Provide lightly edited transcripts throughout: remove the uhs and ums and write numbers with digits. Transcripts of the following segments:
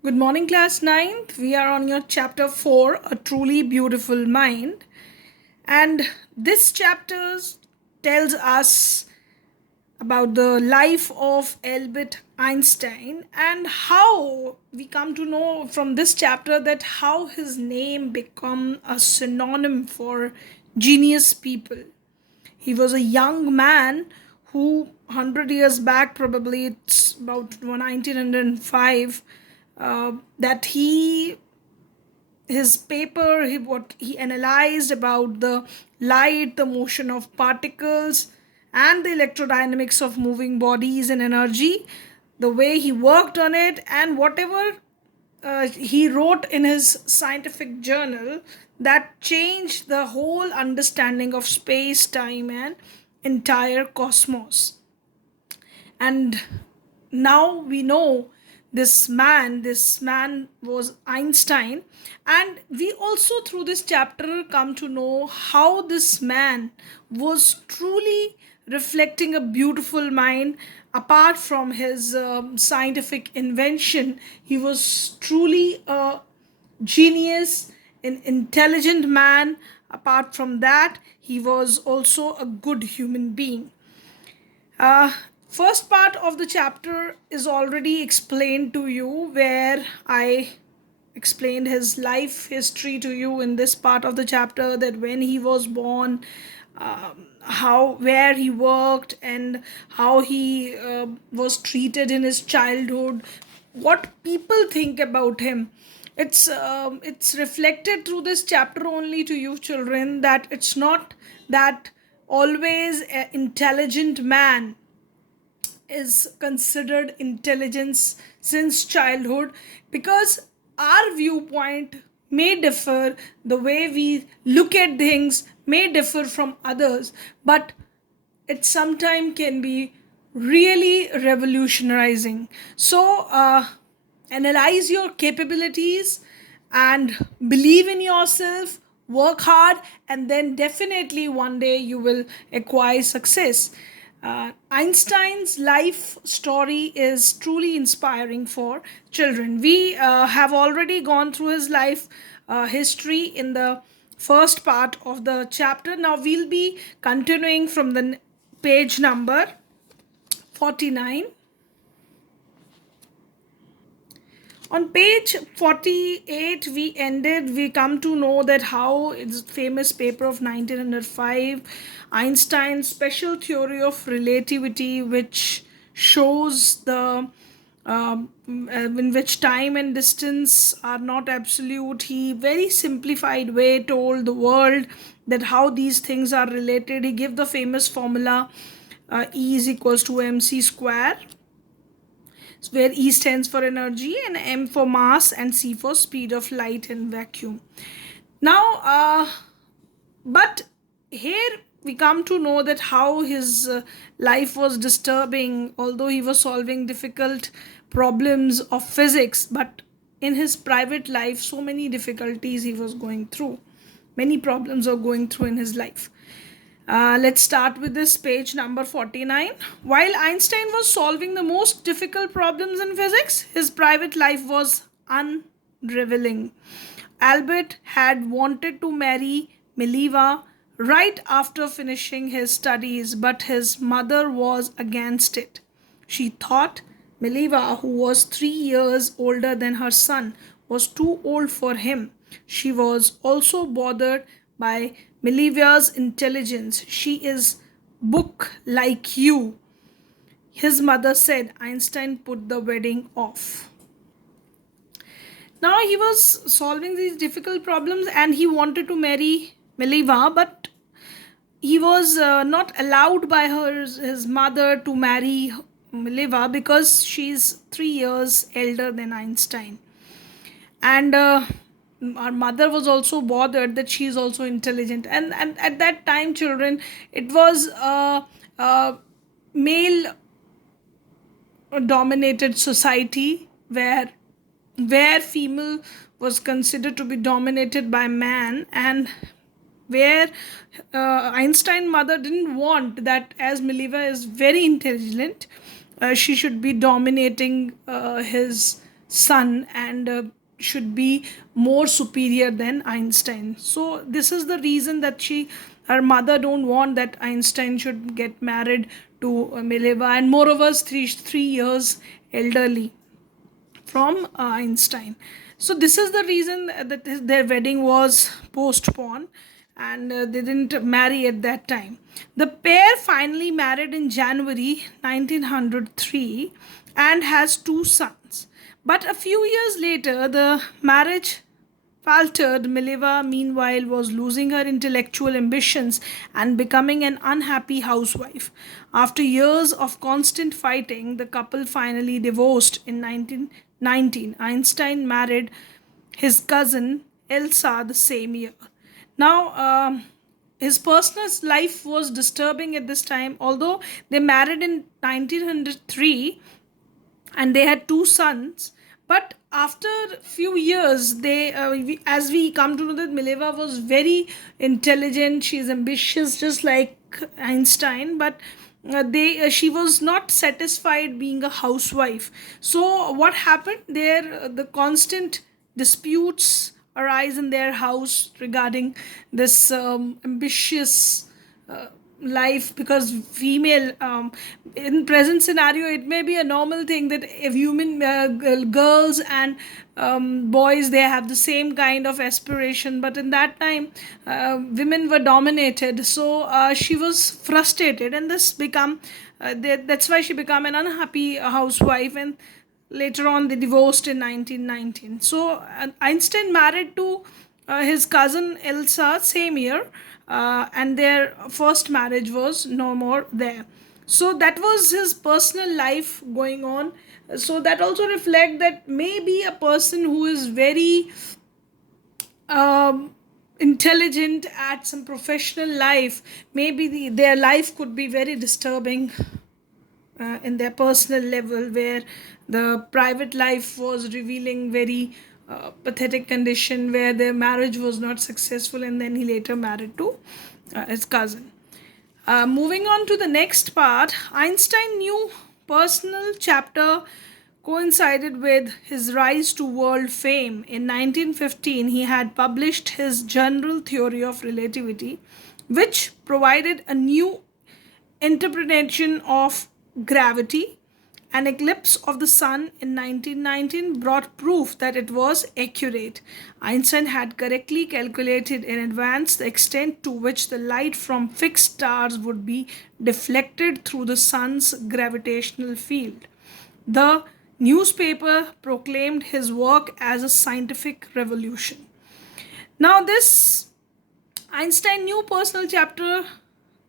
Good morning, class ninth. We are on your chapter 4, A Truly Beautiful Mind. And this chapter tells us about the life of Albert Einstein and how we come to know from this chapter that how his name become a synonym for genius people. He was a young man who 100 years back, probably it's about 1905, that his paper what he analyzed about the light, the motion of particles, and the electrodynamics of moving bodies and energy, the way he worked on it, and whatever he wrote in his scientific journal that changed the whole understanding of space, time, and entire cosmos. And now we know this man was Einstein, and we also through this chapter come to know how this man was truly reflecting a beautiful mind. Apart from his scientific invention, he was truly a genius, an intelligent man. Apart from that, he was also a good human being. uh, First part of the chapter is already explained to you, where I explained his life history to you in this part of the chapter, that when he was born, how where he worked, and how he was treated in his childhood, what people think about him. It's reflected through this chapter only to you children, that it's not that always an intelligent man is considered intelligence since childhood, because our viewpoint may differ, the way we look at things may differ from others, but it sometimes can be really revolutionizing. So analyze your capabilities and believe in yourself, work hard, and then definitely one day you will acquire success. Einstein's life story is truly inspiring for children. We have already gone through his life history in the first part of the chapter. Now we'll be continuing from the page number 49. On page 48, we come to know that how it's famous paper of 1905, Einstein's special theory of relativity, which shows the in which time and distance are not absolute. He very simplified way told the world that how these things are related. He gave the famous formula, E is equals to mc square, where E stands for energy and M for mass and C for speed of light in vacuum. Now, but here we come to know that how his life was disturbing, although he was solving difficult problems of physics, but in his private life, so many difficulties he was going through, many problems are going through in his life. Let's start with this page number 49. While Einstein was solving the most difficult problems in physics, his private life was unrevealing. Albert had wanted to marry Mileva right after finishing his studies, but his mother was against it. She thought Mileva, who was 3 years older than her son, was too old for him. She was also bothered by Mileva's intelligence. She is book like you. His mother said. Einstein put the wedding off. Now he was solving these difficult problems and he wanted to marry Mileva, but he was not allowed by his mother to marry Mileva because she's 3 years elder than Einstein. And our mother was also bothered that she is also intelligent. And at that time, children, it was a male dominated society where female was considered to be dominated by man, and where Einstein mother didn't want that, as Mileva is very intelligent, she should be dominating his son and should be more superior than Einstein. So this is the reason that her mother don't want that Einstein should get married to Mileva, and moreover three years elderly from Einstein. So this is the reason that their wedding was postponed, and they didn't marry at that time. The pair finally married in January 1903 and has two sons. But a few years later, the marriage faltered. Mileva, meanwhile, was losing her intellectual ambitions and becoming an unhappy housewife. After years of constant fighting, the couple finally divorced in 1919. Einstein married his cousin Elsa the same year. Now, his personal life was disturbing at this time. Although they married in 1903, and they had two sons, but after a few years as we come to know that Mileva was very intelligent, she's ambitious just like Einstein, but they she was not satisfied being a housewife. So what happened there, the constant disputes arise in their house regarding this ambitious life, because female, in present scenario it may be a normal thing that if human girls and boys, they have the same kind of aspiration, but in that time women were dominated. So she was frustrated, and this become that's why she became an unhappy housewife, and later on they divorced in 1919. So Einstein married to his cousin Elsa same year, and their first marriage was no more there. So that was his personal life going on. So that also reflect that maybe a person who is very intelligent at some professional life, maybe their life could be very disturbing in their personal level, where the private life was revealing very pathetic condition, where their marriage was not successful, and then he later married to his cousin. Moving on to the next part, Einstein new personal chapter coincided with his rise to world fame. In 1915, he had published his General Theory of Relativity, which provided a new interpretation of gravity. An eclipse of the sun in 1919 brought proof that it was accurate. Einstein had correctly calculated in advance the extent to which the light from fixed stars would be deflected through the sun's gravitational field. The newspaper proclaimed his work as a scientific revolution. Now, this Einstein new personal chapter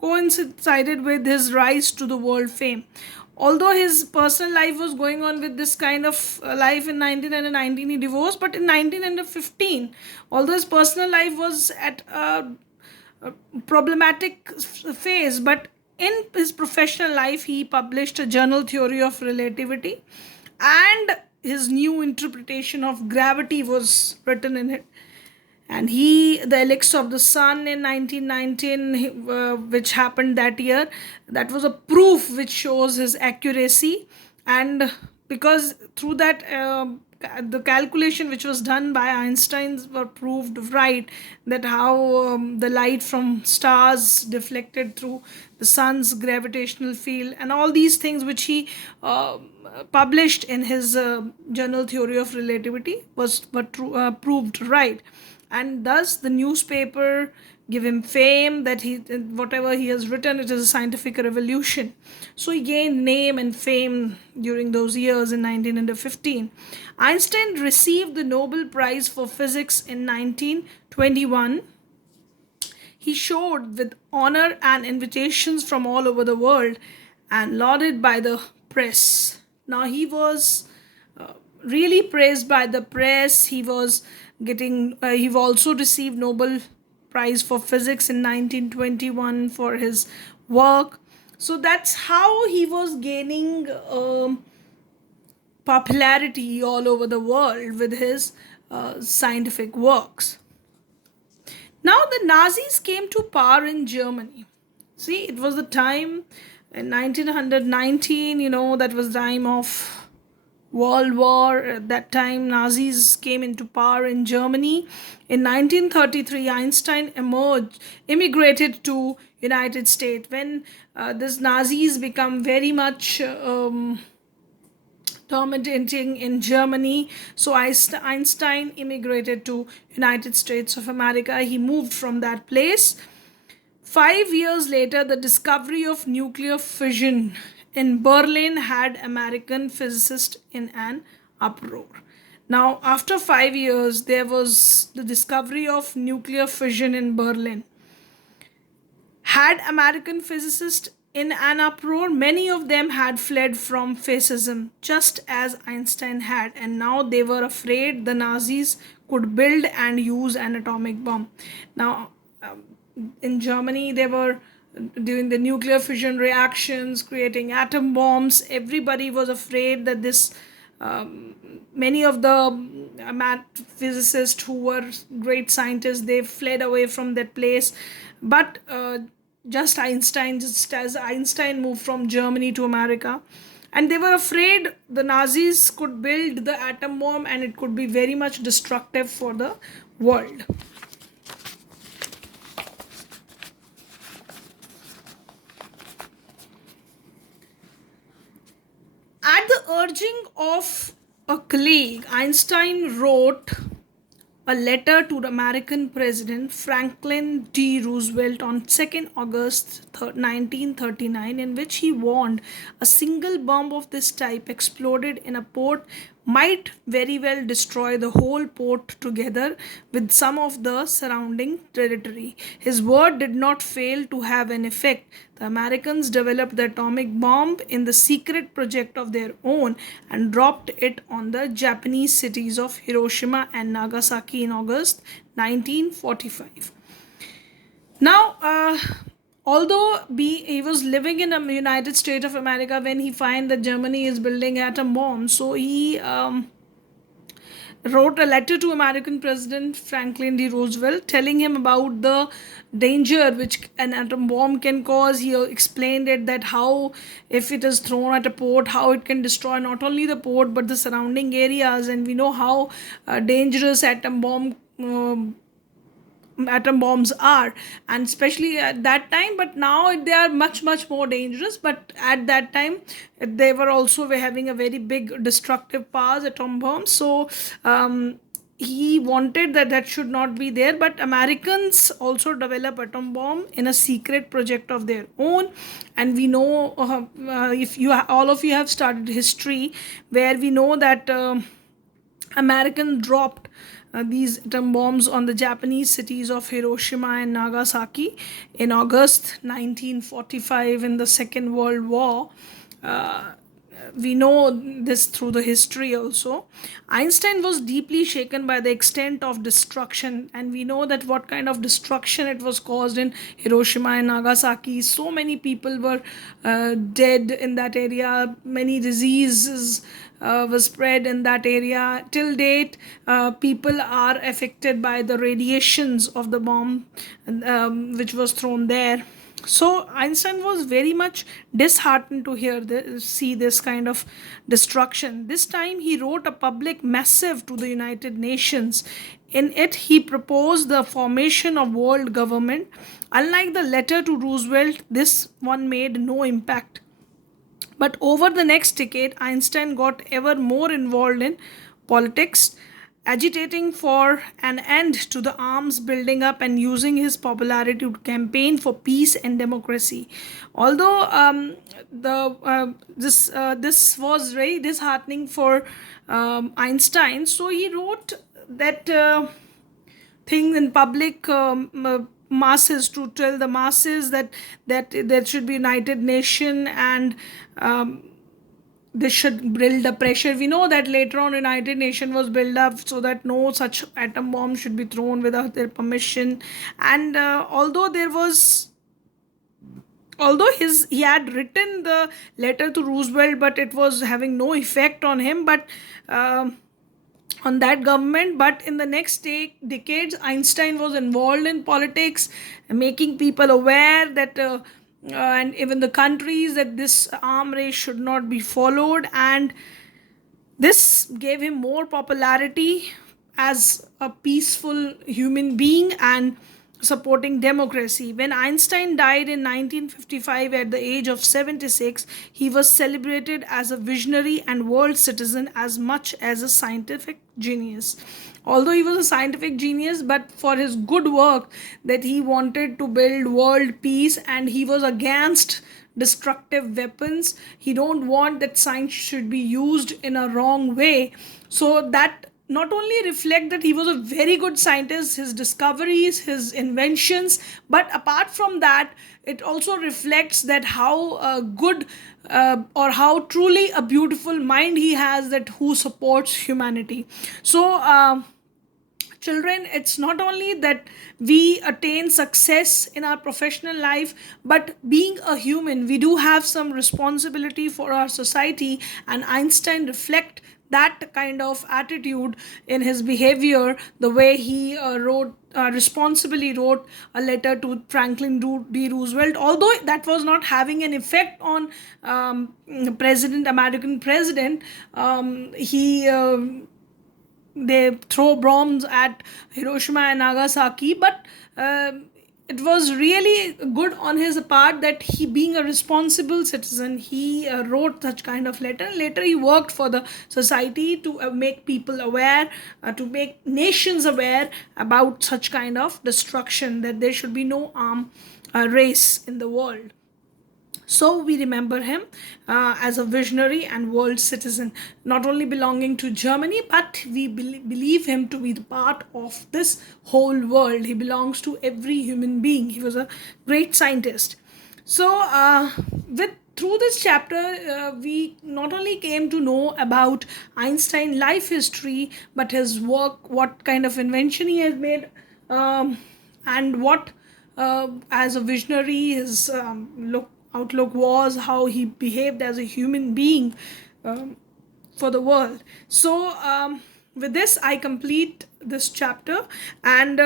coincided with his rise to the world fame. Although his personal life was going on with this kind of life, in 1919 he divorced, but in 1915, although his personal life was at a problematic phase, but in his professional life he published a General Theory of Relativity, and his new interpretation of gravity was written in it. And the elixir of the sun in 1919, which happened that year, that was a proof which shows his accuracy. And because through that the calculation which was done by Einstein were proved right, that how the light from stars deflected through the sun's gravitational field, and all these things which he published in his General Theory of Relativity were proved right. And thus the newspaper give him fame, that he, whatever he has written, it is a scientific revolution. So he gained name and fame during those years. In 1915, Einstein received the Nobel Prize for Physics in 1921. He showed with honor and invitations from all over the world, and lauded by the press. Now he was really praised by the press. He was getting he also received Nobel Prize for Physics in 1921 for his work. So that's how he was gaining popularity all over the world with his scientific works. Now the Nazis came to power in Germany. See, it was the time in 1919, that was the time of World War. At that time, Nazis came into power in Germany. In 1933, Einstein immigrated to United States. When this Nazis become very much dominating in Germany, so Einstein immigrated to United States of America. He moved from that place. 5 years later, the discovery of nuclear fission in Berlin had American physicists in an uproar. Now, after 5 years, there was the discovery of nuclear fission in Berlin. Had American physicists in an uproar? Many of them had fled from fascism, just as Einstein had, and now they were afraid the Nazis could build and use an atomic bomb. Now, in Germany, they were doing the nuclear fission reactions, creating atom bombs. Everybody was afraid that this. Many of the physicists who were great scientists, they fled away from that place. But just as Einstein moved from Germany to America, and they were afraid the Nazis could build the atom bomb and it could be very much destructive for the world. At the urging of a colleague, Einstein wrote a letter to the American President Franklin D. Roosevelt on 2nd August 1939, in which he warned a single bomb of this type exploded in a port might very well destroy the whole port together with some of the surrounding territory. His word did not fail to have an effect. The Americans developed the atomic bomb in the secret project of their own and dropped it on the Japanese cities of Hiroshima and Nagasaki in August 1945. Now, although he was living in the United States of America when he find that Germany is building atom bombs, so he wrote a letter to American President Franklin D. Roosevelt telling him about the danger which an atom bomb can cause. He explained it that how, if it is thrown at a port, how it can destroy not only the port but the surrounding areas. And we know how dangerous atom bombs are, and especially at that time. But now they are much more dangerous, but at that time they were also having a very big destructive powers, atom bombs. So he wanted that should not be there, but Americans also develop atom bomb in a secret project of their own. And we know, if you all of you have studied history, where we know that American dropped these atom bombs on the Japanese cities of Hiroshima and Nagasaki in August 1945 in the Second World War. We know this through the history also. Einstein was deeply shaken by the extent of destruction, and we know that what kind of destruction it was caused in Hiroshima and Nagasaki. So many people were dead in that area. Many diseases was spread in that area. Till date, people are affected by the radiations of the bomb which was thrown there. So Einstein was very much disheartened to see this kind of destruction. This time he wrote a public missive to the United Nations. In it, he proposed the formation of world government. Unlike the letter to Roosevelt, this one made no impact. But over the next decade, Einstein got ever more involved in politics, agitating for an end to the arms building up and using his popularity to campaign for peace and democracy. Although this was very disheartening for Einstein, so he wrote that thing in public. Masses, to tell the masses that there should be United Nation, and this should build the pressure. We know that later on United Nation was built up so that no such atom bomb should be thrown without their permission. And although he had written the letter to Roosevelt, but it was having no effect on him, but on that government. But in the next decades, Einstein was involved in politics, making people aware that and even the countries, that this arm race should not be followed. And This gave him more popularity as a peaceful human being and supporting democracy. When Einstein died in 1955 at the age of 76, he was celebrated as a visionary and world citizen as much as a scientific genius. Although he was a scientific genius, but for his good work that he wanted to build world peace and he was against destructive weapons. He don't want that science should be used in a wrong way. So that not only reflect that he was a very good scientist, his discoveries, his inventions, but apart from that, it also reflects that how good or how truly a beautiful mind he has, that who supports humanity. So children, it's not only that we attain success in our professional life, but being a human, we do have some responsibility for our society, and Einstein reflect that kind of attitude in his behavior, the way he responsibly wrote a letter to Franklin D. Roosevelt. Although that was not having an effect on American president, he they throw bombs at Hiroshima and Nagasaki, but it was really good on his part that he, being a responsible citizen, he wrote such kind of letter. Later, he worked for the society to make people aware, to make nations aware about such kind of destruction, that there should be no arm race in the world. So we remember him as a visionary and world citizen, not only belonging to Germany, but we believe him to be the part of this whole world. He belongs to every human being. He was a great scientist. So, with through this chapter, we not only came to know about Einstein life history, but his work, what kind of invention he has made, and what, as a visionary, his outlook was, how he behaved as a human being um, for the world. So, with this, I complete this chapter, and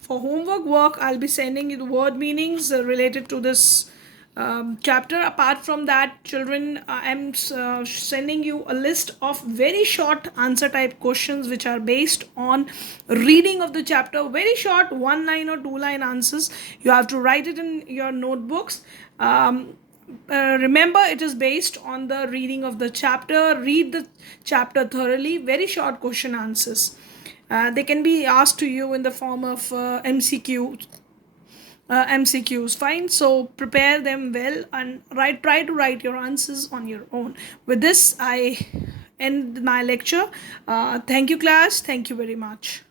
for homework work, I'll be sending you the word meanings related to this chapter. Apart from that, children, I'm sending you a list of very short answer type questions which are based on reading of the chapter. Very short, 1 line or 2 line answers. You have to write it in your notebooks. Remember, it is based on the reading of the chapter. Read the chapter thoroughly. Very short question answers. They can be asked to you in the form of MCQs. Fine. So prepare them well and try to write your answers on your own. With this, I end my lecture. Thank you, class. Thank you very much.